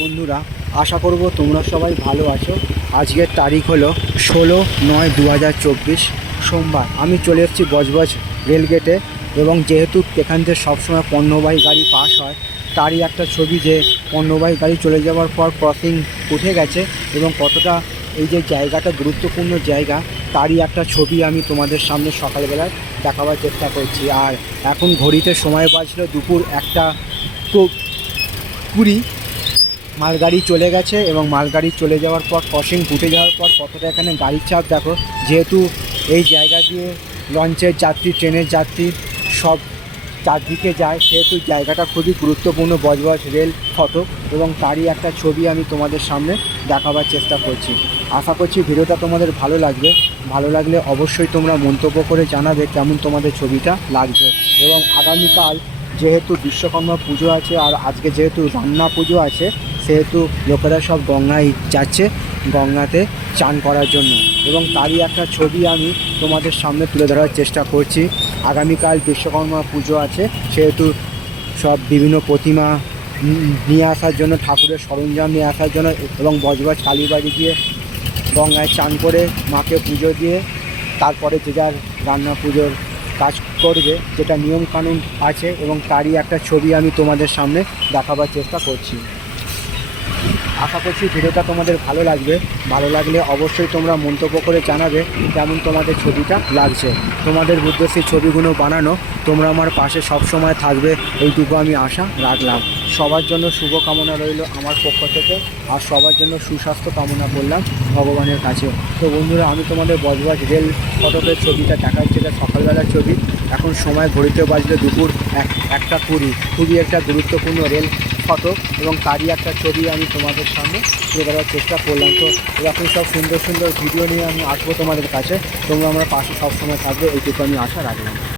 বন্ধুরা, আশা করব তোমরা সবাই ভালো আছো। আজকের তারিখ হলো ষোলো নয় দু সোমবার। আমি চলে এসেছি বজবজ রেলগেটে এবং যেহেতু এখান থেকে সবসময় পণ্যবাহী গাড়ি পাস হয়, তারই একটা ছবি যে পণ্যবাহী গাড়ি চলে যাওয়ার পর ক্রসিং উঠে গেছে এবং কতটা এই যে জায়গাটা গুরুত্বপূর্ণ জায়গা, তারই একটা ছবি আমি তোমাদের সামনে সকালবেলায় দেখাবার চেষ্টা করছি। আর এখন ঘড়িতে সময় বাজলো দুপুর একটা কুড়ি। মালগাড়ি চলে গেছে এবং মালগাড়ি চলে যাওয়ার পর ক্রসিং ফুটে যাওয়ার পর কতটা এখানে গাড়ির চাপ দেখো। যেহেতু এই জায়গা দিয়ে লঞ্চের যাত্রী, ট্রেনের যাত্রী সব চারদিকে যায়, সেহেতু জায়গাটা খুবই গুরুত্বপূর্ণ বজবজ রেল ফটক এবং তারই একটা ছবি আমি তোমাদের সামনে দেখাবার চেষ্টা করছি। আশা করছি ভিডিওটা তোমাদের ভালো লাগবে। ভালো লাগলে অবশ্যই তোমরা মন্তব্য করে জানাবে কেমন তোমাদের ছবিটা লাগছে। এবং আগামীকাল যেহেতু বিশ্বকর্মা পুজো আছে আর আজকে যেহেতু রান্না পুজো আছে, সেহেতু লোকেরা সব গঙ্গায় যাচ্ছে, গঙ্গাতে চান করার জন্য। এবং তারই একটা ছবি আমি তোমাদের সামনে তুলে ধরার চেষ্টা করছি। আগামীকাল বিশ্বকর্মা পুজো আছে, সেহেতু সব বিভিন্ন প্রতিমা নিয়ে আসার জন্য, ঠাকুরের সরঞ্জাম নিয়ে আসার জন্য এবং বজবজ কালীবাড়ি গিয়ে গঙ্গায় চান করে মাকে পুজো দিয়ে, তারপরে যে যার রান্না পুজোর কাজ করবে, যেটা নিয়মকানুন আছে এবং তারই একটা ছবি আমি তোমাদের সামনে দেখাবার চেষ্টা করছি। আশা করছি ভিডিওটা তোমাদের ভালো লাগবে। ভালো লাগলে অবশ্যই তোমরা মন্তব্য করে জানাবে কেমন তোমাদের ছবিটা লাগছে। তোমাদের উদ্দেশ্যে ছবিগুলো বানানো, তোমরা আমার পাশে সব সময় থাকবে এইটুকু আমি আশা রাখলাম। সবার জন্য শুভ কামনা রইল আমার পক্ষ থেকে, আর সবার জন্য সুস্বাস্থ্য কামনা করলাম ভগবানের কাছে। তো বন্ধুরা, আমি তোমাদের বজবাজ রেল ফটকের ছবিটা দেখাচ্ছি এটা সকালবেলার ছবি। এখন সময় ঘড়িতে বাজলে দুপুর এক, একটা কুড়ি। খুবই একটা গুরুত্বপূর্ণ রেল ফটক এবং তারই একটা ছবি আমি তোমাদের সামনে তুলে ধরার চেষ্টা করলাম। তো এরকম সব সুন্দর সুন্দর ভিডিও নিয়ে আমি আসব তোমাদের কাছে। তোমরা আমার পাশে সবসময় থাকবে, এইটুকু আমি আশা রাখলাম।